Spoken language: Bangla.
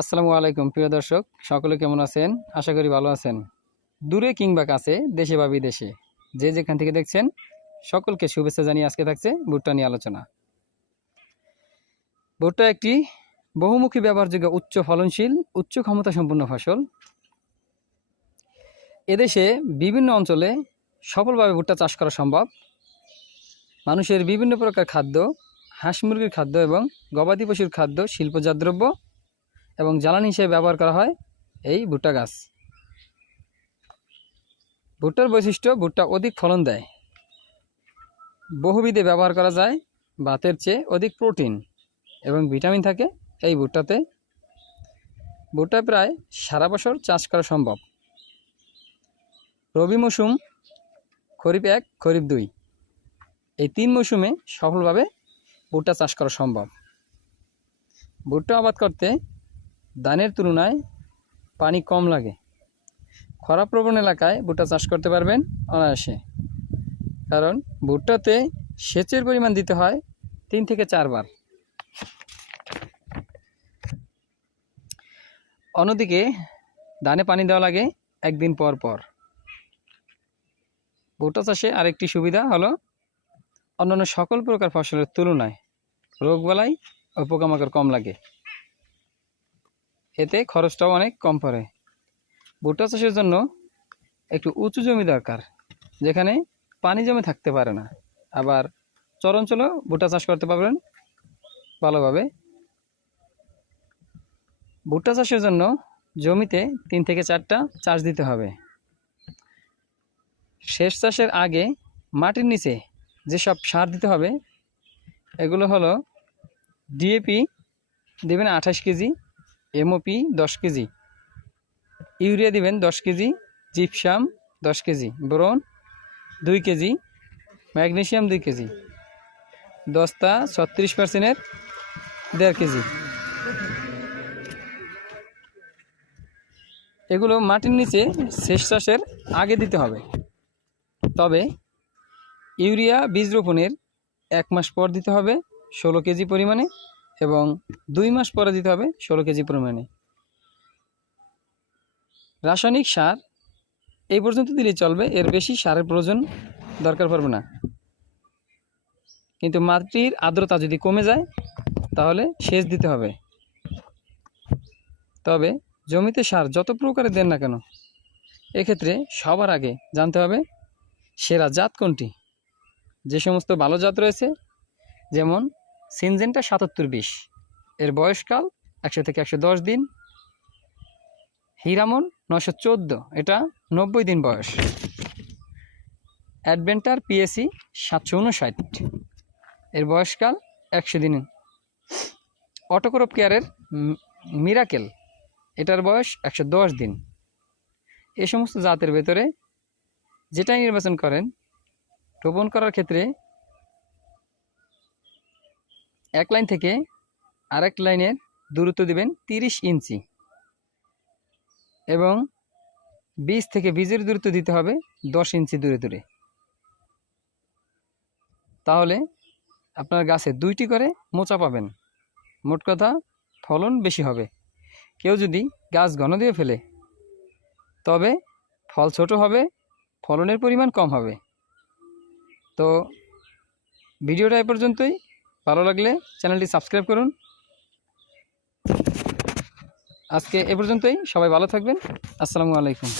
আসসালামু আলাইকুম, প্রিয় দর্শক। সকলে কেমন আছেন? আশা করি ভালো আছেন। দূরে কিংবা কাছে, দেশে বা বিদেশে, যে যেখান থেকে দেখছেন, সকলকে শুভেচ্ছা জানিয়ে আজকে থাকছে ভুট্টা নিয়ে আলোচনা। ভুট্টা একটি বহুমুখী ব্যবহারযোগ্য উচ্চ ফলনশীল, উচ্চ ক্ষমতা সম্পন্ন ফসল। এদেশে বিভিন্ন অঞ্চলে সফলভাবে ভুট্টা চাষ করা সম্ভব। মানুষের বিভিন্ন প্রকার খাদ্য, হাঁস মুরগির খাদ্য এবং গবাদি পশুর খাদ্য, শিল্পজাত দ্রব্য এবং জ্বালানি হিসেবে ব্যবহার করা হয় এই ভুট্টা গাছ। ভুট্টার বৈশিষ্ট্য, ভুট্টা অধিক ফলন দেয়। বহুবিধে ব্যবহার করা যায় ভাতের চেয়ে অধিক প্রোটিন এবং ভিটামিন থাকে এই ভুট্টাতে। ভুট্টা প্রায় সারা বছর চাষ করা সম্ভব। রবি মৌসুম, খরিফ এক, খরিফ দুই। এই তিন মৌসুমে সফলভাবে ভুট্টা চাষ করা সম্ভব। ভুট্টা আবাদ করতে ধানের তুলনায় পানি কম লাগে। খরাপ্রবণ এলাকায় ভুট্টা চাষ করতে পারবেন অনায়াসে। কারণ ভুট্টাতে সেচের পরিমাণ দিতে হয় তিন থেকে চারবার অন্যদিকে ধানে পানি দেওয়া লাগে একদিন পর পর। ভুট্টা চাষে আরেকটি সুবিধা হলো অন্যান্য সকল প্রকার ফসলের তুলনায় রোগবালাই ও পোকামাকড় কম লাগে। এতে খরচটাও অনেক কম পড়ে। ভুট্টা চাষের জন্য একটু উঁচু জমি দরকার, যেখানে পানি জমে থাকতে পারে না। আবার চরাঞ্চলেও ভুট্টা চাষ করতে পারবেন ভালোভাবে। ভুট্টা চাষের জন্য জমিতে তিন থেকে চারটা চাষ দিতে হবে। শেষ চাষের আগে মাটির নিচে যেসব সার দিতে হবে, এগুলো হলো ডিএপি দেবেন আঠাশ কেজি এমওপি দশ কেজি। ইউরিয়া দিবেন দশ কেজি, জিপসাম দশ কেজি, বোরন দুই কেজি, ম্যাগনেশিয়াম দুই কেজি, দস্তা ছত্রিশ পার্সেন্টের দেড় কেজি। এগুলো মাটির নিচে শেষ চাষের আগে দিতে হবে। তবে ইউরিয়া বীজ রোপণের এক মাস পর দিতে হবে, ষোলো কেজি পরিমাণে। এবং দুই মাস পরে দিতে হবে ষোলো কেজি পরিমাণে। রাসায়নিক সার এই পর্যন্ত দিলেই চলবে, এর বেশি সারের প্রয়োজন দরকার পড়বে না। কিন্তু মাটির আর্দ্রতা যদি কমে যায়, তাহলে সেচ দিতে হবে। তবে জমিতে সার যত প্রকারে দেন না কেন, এক্ষেত্রে সবার আগে জানতে হবে সেরা জাত কোনটি। যে সমস্ত ভালো জাত রয়েছে, যেমন সিনজেনটা সাতাত্তর বিশ। এর বয়সকাল একশো থেকে একশো দশ দিন। হিরামন নশো চোদ্দ। এটা নব্বই দিন বয়স। অ্যাডভেন্টার পিএসি সাতশো উনষাট। এর বয়সকাল একশো দিন। অটোক্রপ কেয়ারের মিরাকেল। এটার বয়স একশো দশ দিন। এ সমস্ত জাতের ভেতরে যেটাই নির্বাচন করেন, রোপণ করার ক্ষেত্রে এক লাইন থেকে আরেক লাইনের দূরত্ব দিবেন তিরিশ ইঞ্চি। এবং বীজ থেকে বীজের দূরত্ব দিতে হবে দশ ইঞ্চি দূরে দূরে। তাহলে আপনার গাছে দুইটি করে মোচা পাবেন। মোট কথা ফলন বেশি হবে। কেউ যদি গাছ ঘন দিয়ে ফেলে, তবে ফল ছোট হবে, ফলনের পরিমাণ কম হবে। তো ভিডিওটা এ পর্যন্তই। ভালো লাগলে চ্যানেলটি সাবস্ক্রাইব করুন। আজকে এ পর্যন্তই সবাই ভালো থাকবেন। আসসালামু আলাইকুম।